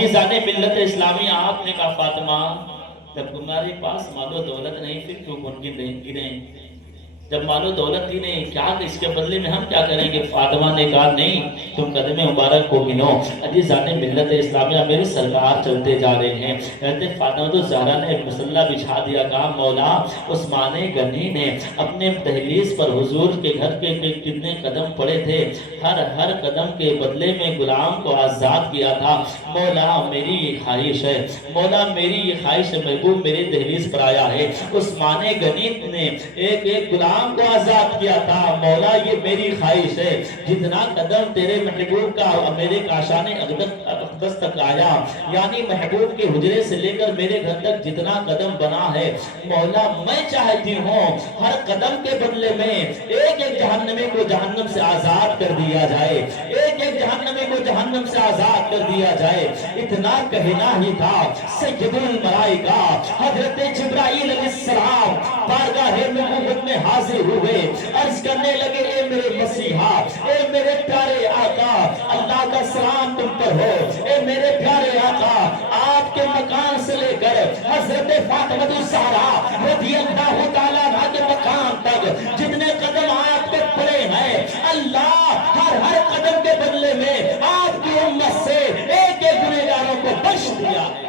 عزیزان ملت اسلامی، آپ نے کہا فاطمہ جب تمہارے پاس مال و دولت نہیں پھر کیوں کن گریں؟ جب مال و دولت ہی نہیں، کیا اس کے بدلے میں ہم کیا کریں گے؟ فاطمہ نے کہا نہیں، تم قدم مبارک کو گنو۔ عزیزان ملت اسلامیہ، میرے سرکار چلتے جا رہے ہیں، حضرت فاطمہ الزہرا نے مسلح بچھا دیا، کہا مولا عثمان غنی نے اپنے دہلیز پر حضور کے گھر کے کتنے قدم پڑے تھے، ہر قدم کے بدلے میں غلام کو آزاد کیا تھا۔ مولا میری یہ خواہش ہے، مولا میری یہ خواہش ہے، محبوب میرے دہلیز پر آیا ہے، عثمان غنی نے ایک غلام کو آزاد کیا تھا، مولا یہ میری خواہش ہے، جتنا قدم تیرے محبوب کا میرے کاشان اقدس تک آیا، یعنی محبوب کے حجرے سے لے کر میرے گھر تک جتنا قدم بنا ہے، مولا میں چاہتی ہوں ہر قدم کے بدلے میں ایک جہنمی کو جہنم سے آزاد کر دیا جائے، ایک جہنمی کو جہنم سے آزاد کر دیا جائے۔ اتنا کہنا ہی تھا، سید الملائکہ حضرت جبرائیل علیہ السلام بارگاہ نبوت میں حاضر ہوئے، عرض کرنے لگے اے میرے مسیحا، اے میرے پیارے آقا، اللہ کا سلام تم پر ہو، اے میرے پیارے آقا، آپ کے مکان سے لے کر حضرت فاطمہ الزہرا رضی اللہ تعالیٰ عنہ کے مکان تک جتنے قدم آپ کے پڑے ہیں، اللہ ہر قدم کے بدلے میں آپ کی امت سے ایک گنہگاروں کو بخش دیا ہے۔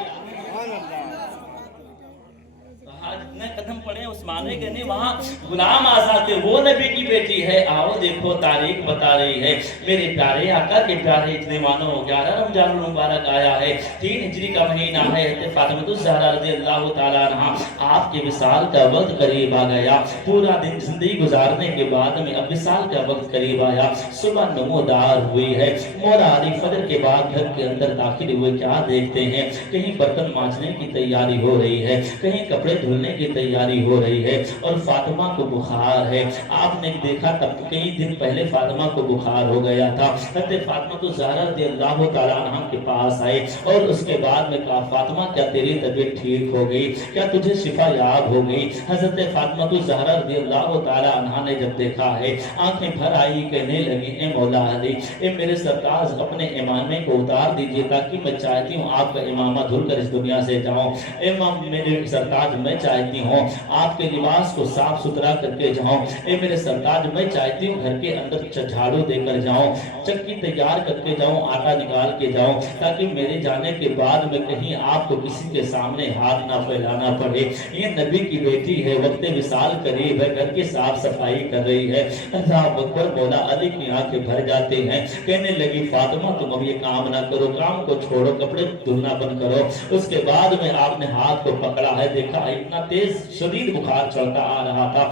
جتنے قدم پڑے عثمان غنی وہاں غلام آزاد تھے، وہ نبی کی بیٹی ہے۔ آؤ دیکھو تاریخ بتا رہی ہے، میرے پیارے آقا کے پیارے اتنے مانو 11 رمضان المبارک آیا ہے، 3 ہجری کا مہینہ ہے، حضرت فاطمہ الزہرا رضی اللہ تعالیٰ عنہ آپ کے وصال کا وقت قریب آ گیا، پورا دن زندگی گزارنے کے بعد میں اب وصال کا وقت قریب آیا، صبح نمودار ہوئی ہے، مولا علی فجر کے بعد گھر کے اندر داخل ہوئے، کیا دیکھتے ہیں؟ کہیں برتن مانجنے کی تیاری ہو رہی ہے، کہیں کپڑے دھلنے کی تیاری ہو رہی ہے، اور فاطمہ کو بخار ہے۔ آپ نے دیکھا تب کئی دن پہلے فاطمہ کو بخار ہو گیا تھا، حضرت فاطمہ الزہرا رضی اللہ تعالیٰ عنہ کے پاس آئے اور اس کے بعد میں کہا فاطمہ کیا تیری طبیعت ٹھیک ہو گئی؟ کیا تجھے شفا یاب ہو گئی؟ حضرت فاطمہ الزہرا رضی اللہ تعالیٰ عنہ نے جب دیکھا ہے، آنکھیں بھر آئی، کہنے لگی اے مولا علی، اے میرے سرتاج اپنے امامے کو اتار دیجئے، تاکہ میں چاہتی ہوں آپ کا امامہ دھل کر اس دنیا سے جاؤں۔ امام میرے سرتاج میں چاہتی ہوں آپ کے لباس کو صاف ستھرا کر کے جاؤں، اے میرے سرتاج میں چاہتی ہوں گھر کے اندر جھاڑو دے کر جاؤں، چکی تیار کر کے جاؤں، آٹا نکال کے جاؤں، تاکہ میرے جانے کے بعد میں کہیں آپ کو کسی کے سامنے ہاتھ نہ پھیلانا پڑے۔ یہ نبی کی بیٹی ہے، وقت وصال قریب ہے، گھر کی صاف صفائی کر رہی ہے۔ اللہ اکبر، مولا علی کی آنکھیں بھر جاتے ہیں، کہنے لگی فاطمہ تم اب یہ کام نہ کرو، کام کو چھوڑو، کپڑے دھلنا بند کرو۔ اس کے بعد میں آپ نے ہاتھ کو پکڑا ہے، دیکھا اتنا تیز شدید بخار چلتا آ رہا تھا،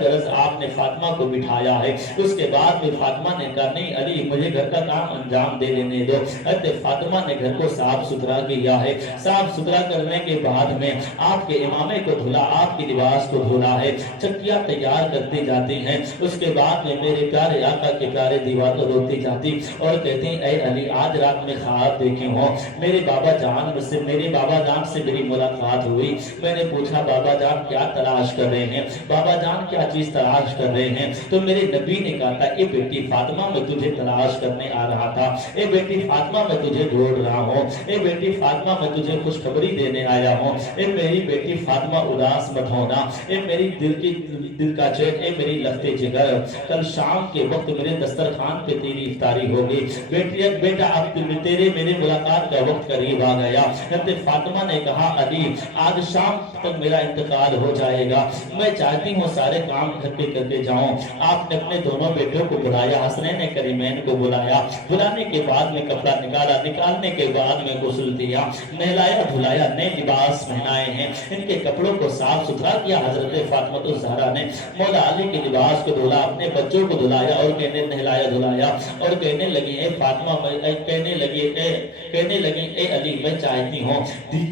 غرض آپ نے فاطمہ کو بٹھایا ہے۔ اس کے بعد میں فاطمہ نے کہا نہیں علی، مجھے گھر کا کام انجام دے لینے دو۔ حضرت فاطمہ نے گھر کو صاف ستھرا کیا ہے، صاف ستھرا کرنے کے بعد میں آپ کے امامے کو دھلا، آپ کے لباس کو دھلا ہے، چکیاں تیار کرتی جاتی ہیں۔ اس کے بعد میں میرے پیارے آقا کے پیارے دیوانوں روتی جاتی اور کہتی اے علی، آج رات میں خواب دیکھی ہوں، میرے بابا جان سے میری ملاقات ہوئی، میں نے پوچھا بابا جان کیا تلاش کر رہے ہیں، بابا جان کیا چیز تلاش کر رہے ہیں؟ تو میرے نبی نے کہا تھا اے بیٹی فاطمہ میں تجھے تلاش کرنے آ رہا تھا، اے بیٹی فاطمہ میں تجھے ڈھونڈ رہا ہوں، اے بیٹی فاطمہ میں تجھے خوشخبری دینے آیا ہوں، اے میری بیٹی فاطمہ اداس مت ہونا، اے میری دل کا چین، اے میری لختے جگر، کل شام کے وقت میرے دسترخوان پہ تیری افطاری ہوگی، بیٹا اب تیرے میرے ملاقات کا وقت قریب آ گیا۔ حضرت فاطمہ نے کہا علی آج شام تک میرا انتقال ہو جائے گا، میں چاہتی ہوں سارے کام گھر کے کر کے جاؤں۔ آپ نے اپنے دونوں بیٹوں کو بلایا، حسنین کریمین کو بلایا، بلانے کے بعد میں کپڑا نکالا، نکالنے کے بعد میں غسل دیا، نہلایا دھلایا، نئے لباس پہنائے ہیں، ان کے کپڑوں کو صاف ستھرا کیا۔ حضرت فاطمہ الزہرا نے مولا علی کے لباس کو دھلا، اپنے بچوں کو دھلایا اور نہلایا دھلایا اور کہنے لگی اے فاطمہ، کہنے لگی اے علی، میں چاہتی ہوں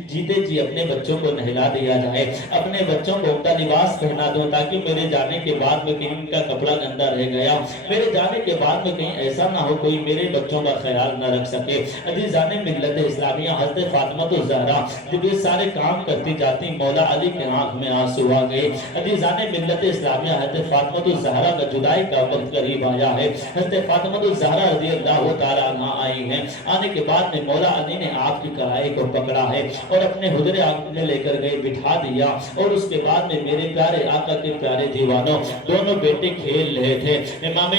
جیتے جی اپنے بچوں کو نہلا دیا جائے، اپنے بچوں کو عمدہ لباس پہنا دو تاکہ میرے جانے کے بعد میں کہیں ان کا کپڑا گندا رہ گیا، میرے جانے کے بعد میں کہیں ایسا نہ ہو کوئی میرے بچوں کا خیال نہ رکھ سکے۔ عزیزان ملت اسلامیہ، حضرت فاطمہ الزہرا جب یہ سارے کام کرتی جاتی، مولا علی کے آنکھ میں آنسو آ گئے۔ عزیزان ملت اسلامیہ، حضرت فاطمہ الزہرا کا جدائی کا وقت قریب آیا ہے۔ حضرت فاطمہ الزہرا رضی اللہ تعالیٰ عنہ آئی ہیں، آنے کے بعد میں مولا علی نے آپ کی کلائی کو پکڑا ہے اور اپنے حجرے آپ نے لے کر گئے، بٹھا دیا، اور اس کے بعد میں میرے پیارے آقا کے پیارے دیوانوں، دونوں بیٹے کھیل رہے تھے۔ امام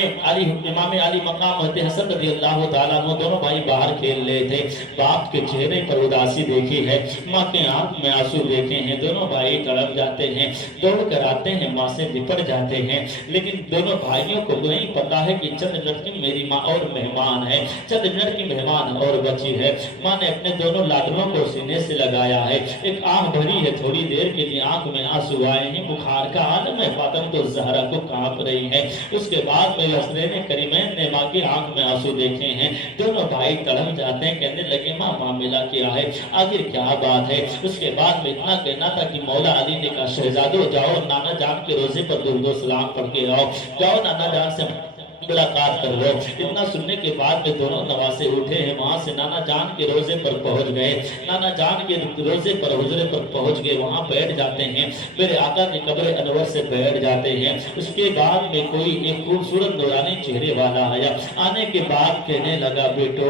علی مقام حضرت حسن رضی اللہ تعالیٰ عنہ دونوں بھائی باہر کھیل رہے تھے۔ باپ کے چہرے پر اداسی دیکھی ہے، ماں کے آنکھ میں آنسو دیکھے ہیں، دونوں بھائی تڑپ جاتے ہیں، دوڑ کر آتے ہیں، ماں سے لپٹ جاتے ہیں، لیکن دونوں بھائیوں کو نہیں پتا ہے کہ چند منٹ کی میری ماں اور مہمان ہے، چند منٹ کی مہمان اور بچی ہے۔ ماں نے اپنے دونوں لاڈلوں کو سینے سے لگایا ہے، ایک آنکھ بھری ہے، تھوڑی دیر کے لیے آنکھ میں آنسو آئے ہیں، بخار کا عالم ہے، فاطمہ الزہرا کو کانپ رہی ہے۔ اس کے بعد میں حسنین کریمین نے ماں کی آنکھ میں آنسو دیکھے ہیں، دونوں بھائی تڑپ جاتے ہیں، کہنے لگے ماں معاملہ کیا ہے، آخر کیا بات ہے؟ اس کے بعد میں اتنا کہنا تھا کہ مولا علی نے کہا شہزادو جاؤ نانا جان کے روزے پر درود و سلام پڑھ کے آؤ، جاؤ نانا جان سے ملاقات کر لو۔ اتنا سننے کے بعد میں دونوں نواسے اٹھے ہیں، وہاں سے نانا جان کے روزے پر پہنچ گئے، نانا جان کے روزے پر حجرے پر پہنچ گئے، وہاں بیٹھ جاتے ہیں، میرے آقا کی قبر انور سے بیٹھ جاتے ہیں۔ اس کے بعد میں کوئی ایک خوبصورت نورانی چہرے والا آیا، آنے کے بعد کہنے لگا بیٹو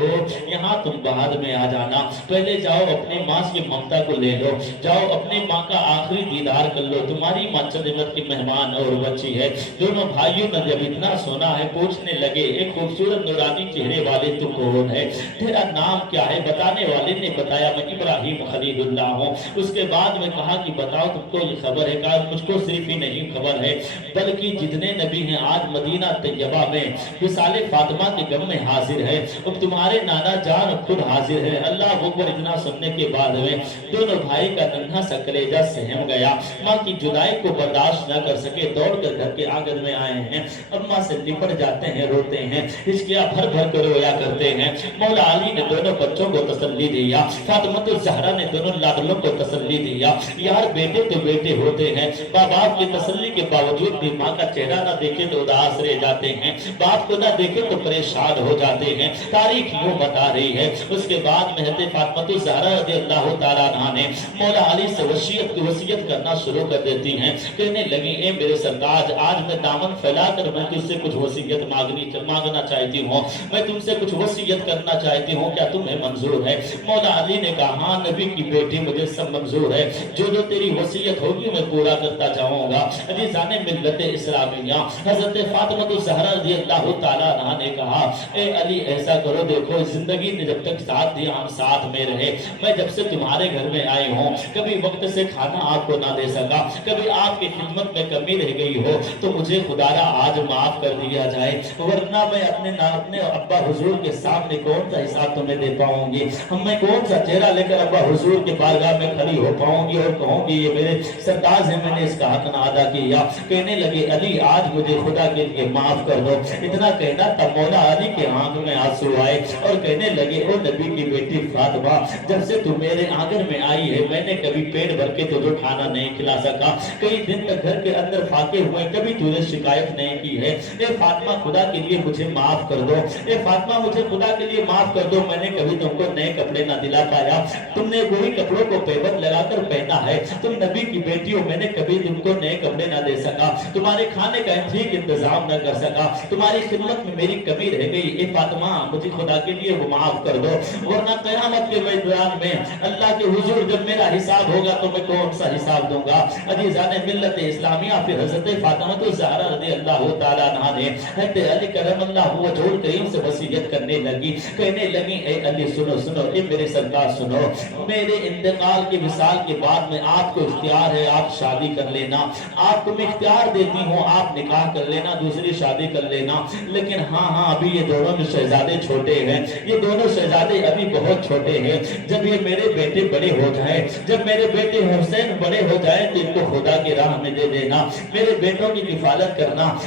یہاں تم بعد میں آ جانا، پہلے جاؤ اپنی ماں کی ممتا کو لے لو، جاؤ اپنی ماں کا آخری دیدار کر لو، تمہاری ماں چند منٹ کی مہمان اور بچی ہے۔ دونوں بھائیوں نے جب اتنا سونا ہے پوچھنے لگے ایک خوبصورت نورانی چہرے والے تو کون ہے، تیرا نام کیا ہے؟ بتانے والے نے بتایا میں ابراہیم خلیل اللہ ہوں۔ اس کے بعد میں کہا کہ بتاؤ تم کو یہ خبر ہے؟ کہا مجھ کو صرف ہی نہیں خبر ہے بلکہ جتنے نبی ہیں آج مدینہ طیبہ میں وصال فاطمہ کے غم میں حاضر ہے، اب تمہارے نانا جان خود حاضر ہے۔ اللہ اکبر! اتنا سننے کے بعد میں دونوں بھائی کا ننھا سا کلیجہ سہم گیا، ماں کی جدائی کو برداشت نہ کر سکے، دوڑ کر گھر کے آنگن میں آئے ہیں، اماں سے لپٹ جاتے ہیں، روتے ہیں، ہچکیاں بھر بھر کر رویا کرتے ہیں۔ مولا علی نے دونوں بچوں کو تسلی دیا، فاطمہ الزہرا نے دونوں لاڈلوں کو تسلی دیا، یار بیٹے تو بیٹے ہوتے ہیں، باپ کی تسلی کے باوجود بھی ماں کا چہرہ نہ دیکھے تو اداس رہ جاتے ہیں، باپ کو نہ دیکھے تو پریشان ہو جاتے ہیں، تاریخ یوں بتا رہی ہے۔ اس کے بعد میں حضرت فاطمہ الزہرا رضی اللہ تعالیٰ عنہ نے مولا علی سے وصیت کرنا شروع کر دیتی ہیں، کہنے لگی اے میرے سرتاج آج میں دامن پھیلا کر میں تجھ سے کچھ وصیت مانگنا چاہتی ہوں، میں تم سے کچھ وصیت کرنا چاہتی ہوں، کیا تمہیں منظور ہے؟ مولا علی نے کہا ہاں نبی کی بیٹی مجھے سب منظور ہے، جو تیری وصیت ہوگی میں پورا کرتا جاؤں گا۔ عزیزان ملت اسلامیہ، حضرت فاطمہ الزہرا رضی اللہ تعالیٰ عنہ نے کہا اے علی ایسا کرو، دیکھو زندگی نے جب تک ساتھ دیا ہم ساتھ میں رہے، میں جب سے تمہارے گھر میں آئی ہوں کبھی وقت سے کھانا آپ کو نہ دے سکا، کبھی آپ کی خدمت میں کمی رہ گئی ہو تو مجھے خدا را آج معاف کر دیا جائے، ورنہ میں اپنے ابا حضور کے سامنے کون سا حساب تمہیں دے پاؤں گی، میں کون سا چہرہ لے کر ابا حضور کے بارگاہ میں کھڑی ہو پاؤں گی اور کہوں گی یہ میرے سرتاج ہیں میں نے اس کا حق نہ ادا کیا۔ کہنے لگے علی آج مجھے خدا کے لیے معاف کر دو، اتنا کہنا تب مولا علی کے آنکھ میں آنسو آئے اور کہنے لگے او نبی کی بیٹی فاطمہ جب سے تو میرے آنگن میں آئی ہے میں نے کبھی پیٹ بھر کے تجھے کھانا نہیں کھلا سکا، کئی دن تک گھر کے اندر فاقے ہوئے، کبھی تو نے شکایت نہیں کی ہے، اے فاطمہ خدا کے لیے مجھے معاف کر دو، اے فاطمہ مجھے خدا کے لیے معاف کر دو، میں نے کبھی تم کو نئے کپڑے نہ دلا پایا، تم نے وہی کپڑوں کو پیبند لگا کر پہنا ہے، تم نبی کی بیٹی ہو، میں نے کبھی تم کو نئے کپڑے نہ دے سکا، تمہارے کھانے کا ٹھیک انتظام نہ کر سکا، تمہاری خدمت میں میری کمی رہ گئی، اے فاطمہ مجھے خدا کے لیے وہ معاف کر دو، ورنہ قیامت کے میدان میں اللہ کے حضور جب میرا حساب ہوگا تو میں کون سا حساب دوں گا۔ عزیزان ملت اسلامیہ پھر حضرت فاطمہ الزہرا رضی اللہ تعالیٰ عنہ نے حضرت علی کرم اللہ وجہہ کریم سے وصیت کرنے لگی، کہنے لگی اے علی سنو سنو، اے میرے سرکار سنو، میرے انتقال کے وصال کے بعد میں آپ کو اختیار ہے آپ شادی کر لینا، آپ کو میں اختیار دیتی ہوں آپ نکاح کر لینا دوسری شادی کر لینا، لیکن ہاں ابھی یہ دونوں شہزادے چھوٹے ہیں، یہ دونوں شہزادے ابھی بہت چھوٹے ہیں، جب یہ میرے بیٹے بڑے ہو جائیں، جب میرے بیٹے حسین بڑے ہو جائیں تو ان کو خدا کی راہ میں دے دینا، میرے بیٹوں کی کفالت کرنا۔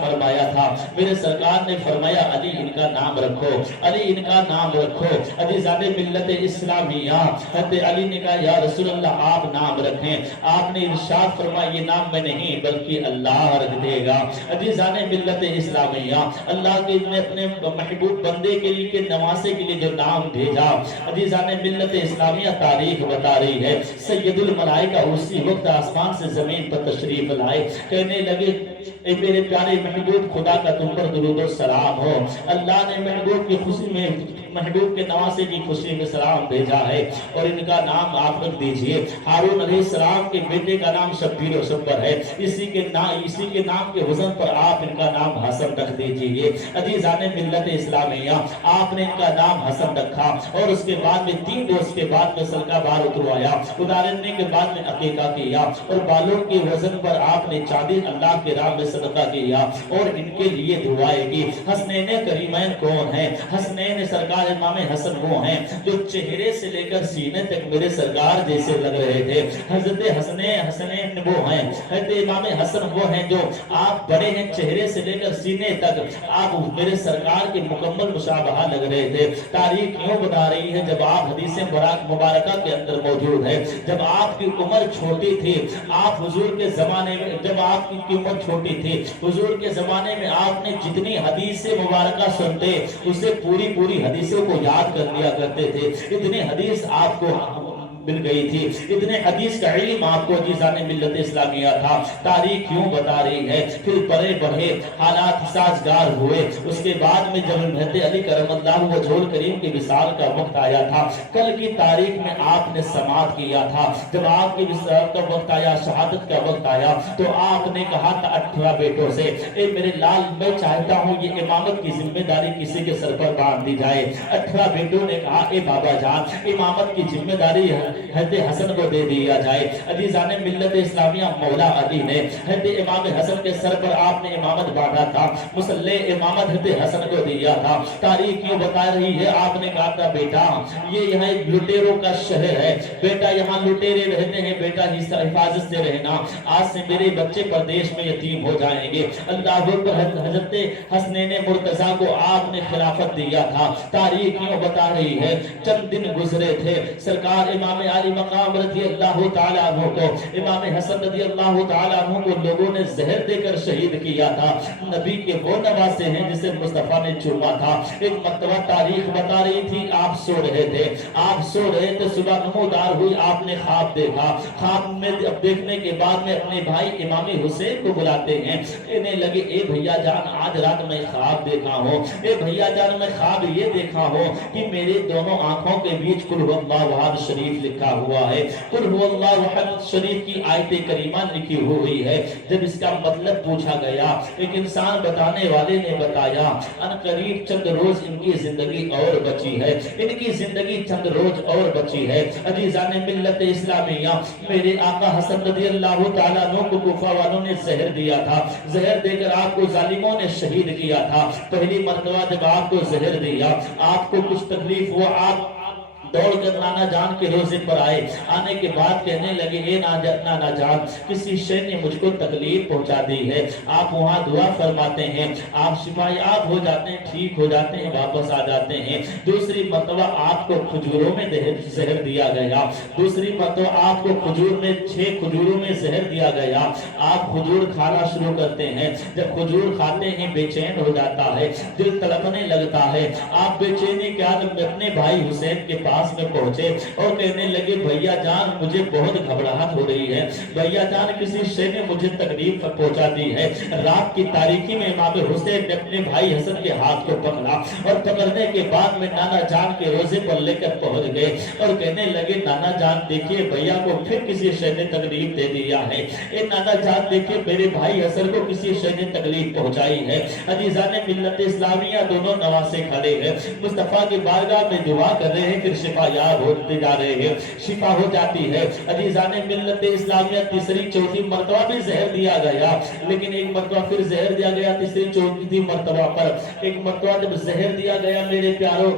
فرمایا تھا، میرے سرکار نے فرمایا علی ان کا نام رکھو، علی ان کا نام رکھو۔ عزیزان ملت اسلامیہ، حضرت علی نے کہا یا رسول اللہ آپ نام رکھیں۔ آپ نے ارشاد فرمایا یہ نام میں نہیں بلکہ اللہ رکھ دے گا۔ عزیزان ملت اسلامیہ، اللہ کے نے اپنے محبوب بندے کے لیے نواسے کے لیے جو نام بھیجا، عزیزان ملت اسلامیہ تاریخ بتا رہی ہے سید الملائکہ اسی وقت آسمان سے زمین پر تشریف لائے، کہنے لگے اے میرے پیارے محبوب خدا کا تم پر درود و سلام ہو۔ اللہ نے محبوب کی خوشی میں، محبوب کے نواسے کی خوشی میں سلام بھیجا ہے اور ان کا نام آپ رکھ دیجئے۔ ہارون علیہ السلام کے بیٹے کا نام شبیر و شبر ہے، اسی کے نام کے وزن پر آپ ان کا نام حسن رکھ دیجئے۔ عزیزان ملت اسلامیہ، آپ نے ان کا نام حسن رکھا اور اس کے بعد میں 3 روز کے بعد میں سلکہ بار اتروایا، اتارنے کے بعد میں عقیقہ کیا اور بالوں کے وزن پر آپ نے چاندی اللہ کے راہ میں صدقہ کیا اور ان کے لیے دعائیں کی۔ حسنین کریمین کون ہیں؟ حسنین سرکار امام حسن وہ ہیں جو چہرے سے لے کر سینے تک میرے سرکار جیسے لگ رہے تھے۔ حضرت حسنین وہ ہیں، حضرت امام حسن وہ ہیں جو آپ بڑے ہیں، چہرے سے لے کر سینے تک آپ میرے سرکار کے مکمل مشابہہ لگ رہے تھے۔ تاریخ یوں بتا رہی ہے جب آپ حدیث مبارکہ کے اندر موجود ہے، جب آپ کی عمر چھوٹی تھی، آپ حضور کے زمانے میں، جب آپ کی عمر چھوٹی تھی، حضور کے زمانے میں آپ نے جتنی حدیث مبارکہ سنتے اسے پوری حدیثوں کو یاد کر لیا کرتے تھے۔ اتنی حدیث آپ کو مل گئی تھی، اتنے حدیث کا علم آپ کو عزیزان ملت اسلامیہ تھا۔ تاریخ یوں بتا رہی ہے پھر بڑے بڑھے حالات سازگار ہوئے، اس کے بعد میں جب حضرت علی کرم اللہ وجہہ کریم کی وصال کا وقت آیا تھا، کل کی تاریخ میں آپ نے سماعت کیا تھا، جب آپ کی وصال کا وقت آیا، شہادت کا وقت آیا تو آپ نے کہا تھا 18 بیٹوں سے اے میرے لال میں چاہتا ہوں یہ امامت کی ذمہ داری کسی کے سر پر باندھ دی جائے۔ 18 بیٹوں نے کہا اے بابا جان امامت کی ذمہ داری حضرت حسن کو دے دیا جائے۔ عزیزان ملت اسلامیہ، مولا علی نے حضرت امام حسن کے سر پر آپ نے امامت باندھا تھا، مسلح امامت حضرت حسن کو دیا تھا۔ تاریخ یہ بتا رہی ہے آپ نے کہا تھا بیٹا یہ یہاں ایک لٹیروں کا شہر ہے، بیٹا یہاں لٹیرے رہتے ہیں، بیٹا حفاظت سے رہنا، آج سے میرے بچے پردیش میں یتیم ہو جائیں گے۔ اللہ اکبر، حضرت حسنین مرتضیٰ کو آپ نے خلافت دیا تھا۔ تاریخ یہ بتا رہی ہے چند دن گزرے تھے، سرکار امام علی مقام رضی اللہ تعالیٰ عنہ کو، امام حسن رضی اللہ تعالیٰ عنہ کو لوگوں نے زہر دے کر شہید کیا تھا۔ نبی کے وہ نواسے ہیں جسے مصطفیٰ نے چوما تھا۔ ایک مرتبہ تاریخ بتا رہی تھی آپ سو رہے تھے، آپ سو رہے تھے، صبح نمودار ہوئی، آپ نے خواب دیکھا، خواب میں اب دیکھنے کے بعد میں اپنے بھائی امام حسین کو بلاتے ہیں، کہنے لگے اے بھیا جان آج رات میں خواب دیکھا ہو، اے بھیا جان میں خواب یہ دیکھا ہو کہ میرے دونوں آنکھوں کے بیچ قل هو اللہ احد شریف لکھا ہوا ہے، قل هو اللہ احد شریف کی آیت کریمہ لکھی ہوئی ہے۔ جب اس کا مطلب پوچھا گیا ایک انسان بتانے والے نے بتایا ان قریب چند روز ان کی زندگی اور بچی ہے، ان کی زندگی چند روز اور بچی ہے۔ عزیزان ملت اسلامیہ، میرے آقا حسن رضی اللہ تعالیٰ عنہ کو کوفہ والوں نے زہر دیا تھا، زہر دے کر آپ کو ظالموں نے شہید کیا تھا۔ پہلی مرتبہ جب آپ کو زہر دیا، آپ کو کچھ تکلیف ہوا، آپ دوڑ کر نانا جان کے روزے پر آئے، آنے کے بعد کہنے لگے اے نانا جان کسی شے نے مجھ کو تکلیف پہنچا دی ہے، آپ وہاں دعا فرماتے ہیں، آپ شفا یاب ہو جاتے ہیں، ٹھیک ہو جاتے ہیں، واپس آ جاتے ہیں۔ دوسری مرتبہ آپ کو کھجوروں میں زہر دیا گیا، دوسری مرتبہ آپ کو کھجور میں 6 کھجوروں میں زہر دیا گیا، آپ کھجور کھانا شروع کرتے ہیں، جب کھجور کھاتے ہیں بے چین ہو جاتا ہے، دل تڑپنے لگتا ہے، آپ بے چینی کے بعد اپنے بھائی حسین کے پاس میں پہنچے اور کہنے لگے بھیا جان مجھے بہت گھبراہٹ ہو رہی ہے، بھیا جان کسی شے نے مجھے تکلیف پہنچا دی ہے۔ رات کی تاریکی میں امام حسین نے اپنے بھائی حسن کے ہاتھ کو پکڑا اور پکڑنے کے بعد میں نانا جان کے روزے پر لے کر پہنچ گئے اور کہنے لگے نانا جان دیکھیے بھیا کو پھر کسی شے نے تکلیف دے دیا ہے، اے نانا جان دیکھیے میرے بھائی حسن کو کسی شے نے تکلیف پہنچائی ہے۔ عزیزان ملت اسلامیہ، دونوں نواسے کھڑے ہیں، مصطفیٰ کی بارگاہ میں دعا کر رہے ہیں، پھر شفا یاب ہوتے جا رہے ہیں، شفا ہو جاتی ہے۔ عزیزان ملت اسلامیہ، تیسری چوتھی مرتبہ بھی زہر دیا گیا، لیکن ایک مرتبہ پھر زہر دیا گیا، تیسری چوتھی مرتبہ پر ایک مرتبہ جب زہر دیا گیا میرے پیاروں